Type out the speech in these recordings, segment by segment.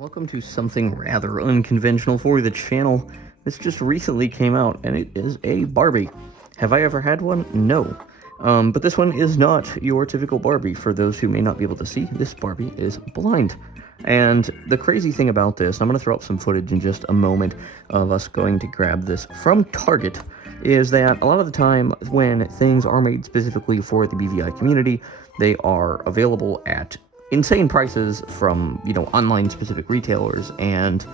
Welcome to something rather unconventional for the channel. This just recently came out, and it is a Barbie. Have I ever had one? No. But this one is not your typical Barbie. For those who may not be able to see, this Barbie is blind. And the crazy thing about this, I'm going to throw up some footage in just a moment of us going to grab this from Target, is that a lot of the time when things are made specifically for the BVI community, they are available at insane prices from, online specific retailers, and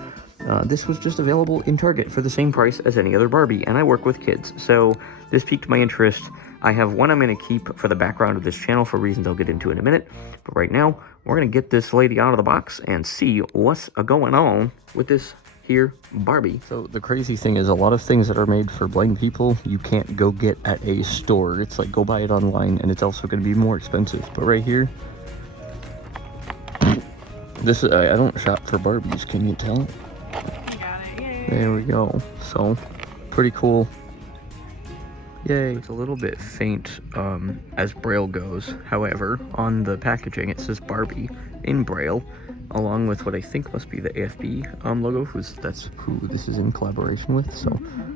this was just available in Target for the same price as any other Barbie, and I work with kids, so this piqued my interest. I have one I'm going to keep for the background of this channel for reasons I'll get into in a minute, but right now, we're going to get this lady out of the box and see what's going on with this here Barbie. So the crazy thing is, a lot of things that are made for blind people, you can't go get at a store. It's like, go buy it online, and it's also going to be more expensive, but right here, this is, I don't shop for Barbies, can you tell? You got it, yay. There we go. So, pretty cool. Yay. It's a little bit faint as Braille goes. However, on the packaging it says Barbie in Braille, along with what I think must be the AFB logo, that's who this is in collaboration with, so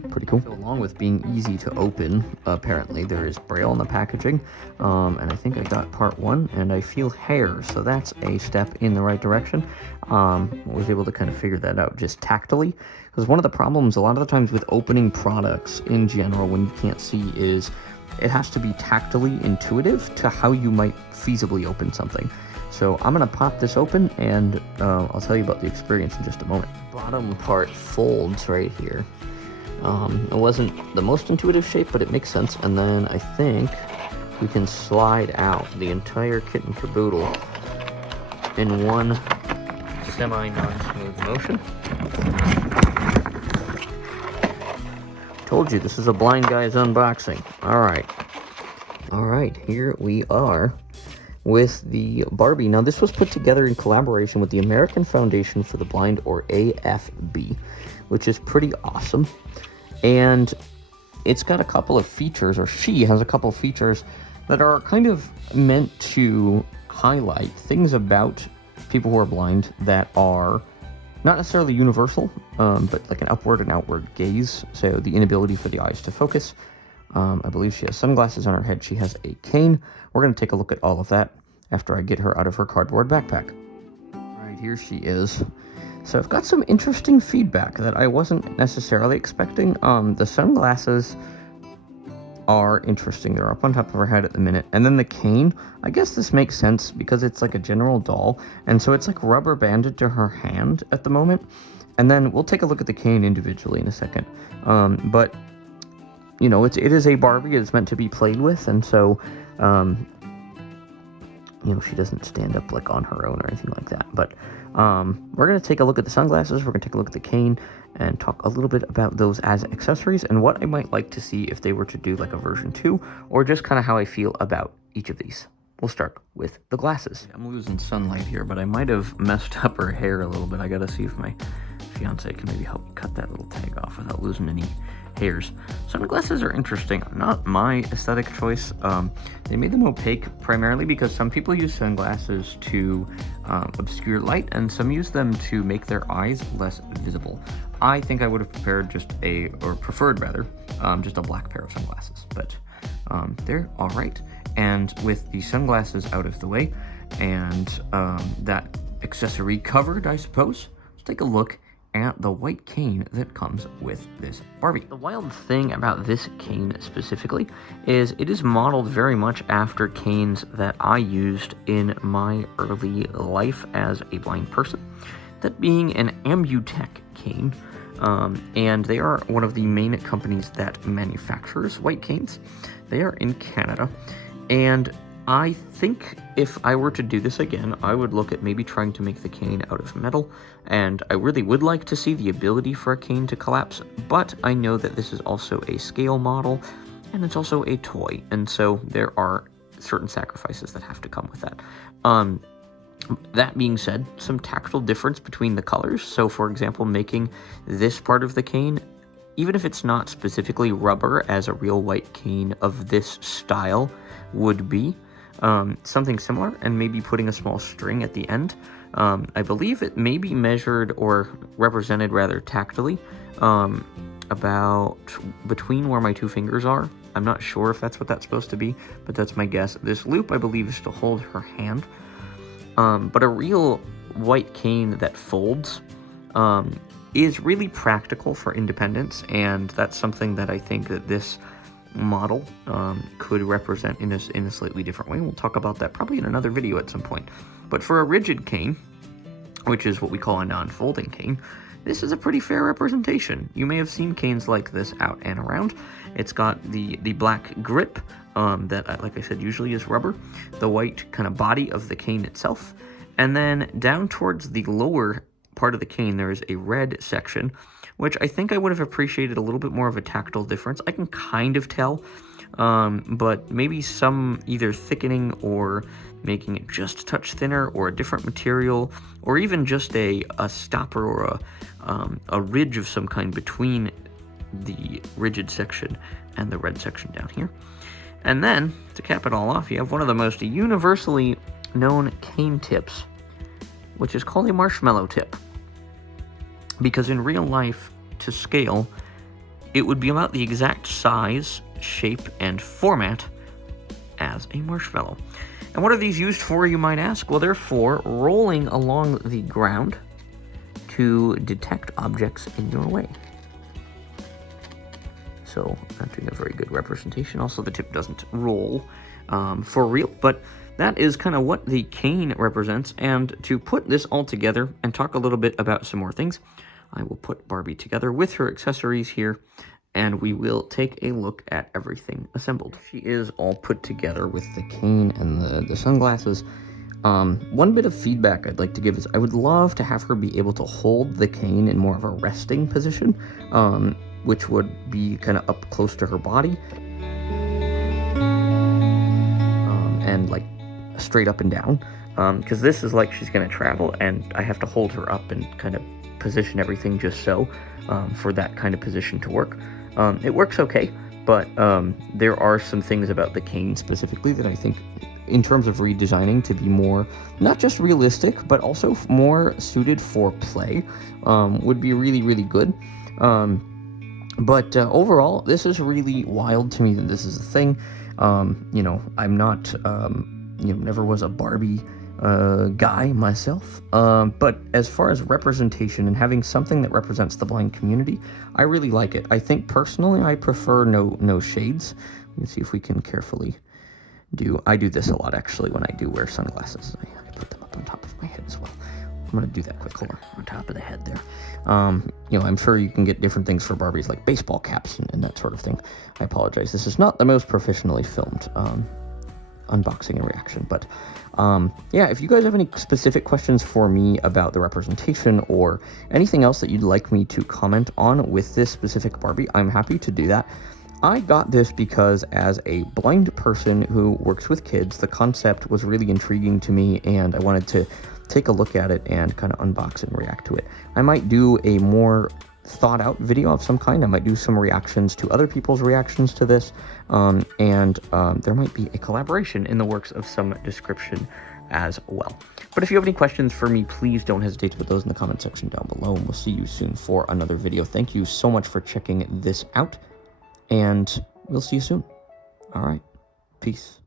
pretty cool. So along with being easy to open, apparently there is Braille on the packaging, and I think I got part 1, and I feel hair, so that's a step in the right direction. I was able to kind of figure that out just tactily, because one of the problems a lot of the times with opening products in general when you can't see is it has to be tactily intuitive to how you might feasibly open something. So I'm going to pop this open, and I'll tell you about the experience in just a moment. Bottom part folds right here. It wasn't the most intuitive shape, but it makes sense. And then I think we can slide out the entire kit and caboodle in one semi-non-smooth motion. Told you, this is a blind guy's unboxing. Alright, here we are with the Barbie. Now, this was put together in collaboration with the American Foundation for the Blind, or AFB, which is pretty awesome. And it's got a couple of features, or she has a couple of features that are kind of meant to highlight things about people who are blind that are not necessarily universal, but like an upward and outward gaze. So the inability for the eyes to focus. I believe she has sunglasses on her head. She has a cane. We're going to take a look at all of that after I get her out of her cardboard backpack. All right, here she is. So I've got some interesting feedback that I wasn't necessarily expecting. The sunglasses are interesting. They're up on top of her head at the minute. And then the cane, I guess this makes sense because it's like a general doll. And so it's like rubber banded to her hand at the moment. And then we'll take a look at the cane individually in a second. But it is a Barbie. It's meant to be played with, and so, she doesn't stand up like on her own or anything like that. But we're going to take a look at the sunglasses. We're going to take a look at the cane and talk a little bit about those as accessories and what I might like to see if they were to do like a version 2, or just kind of how I feel about each of these. We'll start with the glasses. I'm losing sunlight here, but I might have messed up her hair a little bit. I got to see if my fiance can maybe help me cut that little tag off without losing any hairs. Sunglasses are interesting. Not my aesthetic choice. They made them opaque primarily because some people use sunglasses to obscure light, and some use them to make their eyes less visible. I think I would have preferred just a black pair of sunglasses, but they're all right. And with the sunglasses out of the way and that accessory covered, I suppose, let's take a look at the white cane that comes with this Barbie. The wild thing about this cane specifically is it is modeled very much after canes that I used in my early life as a blind person, that being an Ambutech cane, and they are one of the main companies that manufactures white canes. They are in Canada, and I think if I were to do this again, I would look at maybe trying to make the cane out of metal, and I really would like to see the ability for a cane to collapse, but I know that this is also a scale model, and it's also a toy, and so there are certain sacrifices that have to come with that. That being said, some tactile difference between the colors, so for example, making this part of the cane, even if it's not specifically rubber as a real white cane of this style would be, something similar, and maybe putting a small string at the end I believe it may be measured or represented rather tactily, about between where my two fingers are. I'm not sure if that's what that's supposed to be, but that's my guess. This loop, I believe, is to hold her hand. But a real white cane that folds is really practical for independence, and that's something that I think that this model could represent in a slightly different way. We'll talk about that probably in another video at some point. But for a rigid cane, which is what we call a non-folding cane, this is a pretty fair representation. You may have seen canes like this out and around. It's got the black grip that, like I said, usually is rubber, the white kind of body of the cane itself, and then down towards the lower part of the cane there is a red section, which I think I would have appreciated a little bit more of a tactile difference. I can kind of tell, but maybe some either thickening or making it just a touch thinner, or a different material, or even just a stopper or a ridge of some kind between the rigid section and the red section down here. And then, to cap it all off, you have one of the most universally known cane tips, which is called a marshmallow tip. Because in real life, to scale, it would be about the exact size, shape, and format as a marshmallow. And what are these used for, you might ask? Well, they're for rolling along the ground to detect objects in your way. So, not doing a very good representation. Also, the tip doesn't roll for real, but that is kind of what the cane represents. And to put this all together and talk a little bit about some more things, I will put Barbie together with her accessories here, and we will take a look at everything assembled. She is all put together with the cane and the sunglasses. One bit of feedback I'd like to give is I would love to have her be able to hold the cane in more of a resting position, which would be kind of up close to her body, and like straight up and down, because this is like she's going to travel, and I have to hold her up and kind of position everything just so for that kind of position to work. It works okay, but there are some things about the cane specifically that I think, in terms of redesigning to be more, not just realistic, but also more suited for play, would be really, really good. But overall, this is really wild to me that this is a thing. You know, I'm not, never was a Barbie guy myself, but as far as representation and having something that represents the blind community, I really like it. I think personally I prefer no shades. Let's see if we can carefully I do this a lot actually when I do wear sunglasses. I put them up on top of my head as well. I'm going to do that quick color on top of the head there. I'm sure you can get different things for Barbies, like baseball caps and that sort of thing. I apologize. This is not the most professionally filmed unboxing and reaction, but yeah, if you guys have any specific questions for me about the representation or anything else that you'd like me to comment on with this specific Barbie, I'm happy to do that. I got this because as a blind person who works with kids, the concept was really intriguing to me, and I wanted to take a look at it and kind of unbox and react to it. I might do a more thought out video of some kind. I might do some reactions to other people's reactions to this, and there might be a collaboration in the works of some description as well. But if you have any questions for me, please don't hesitate to put those in the comment section down below, and we'll see you soon for another video. Thank you so much for checking this out, and we'll see you soon. All right, peace.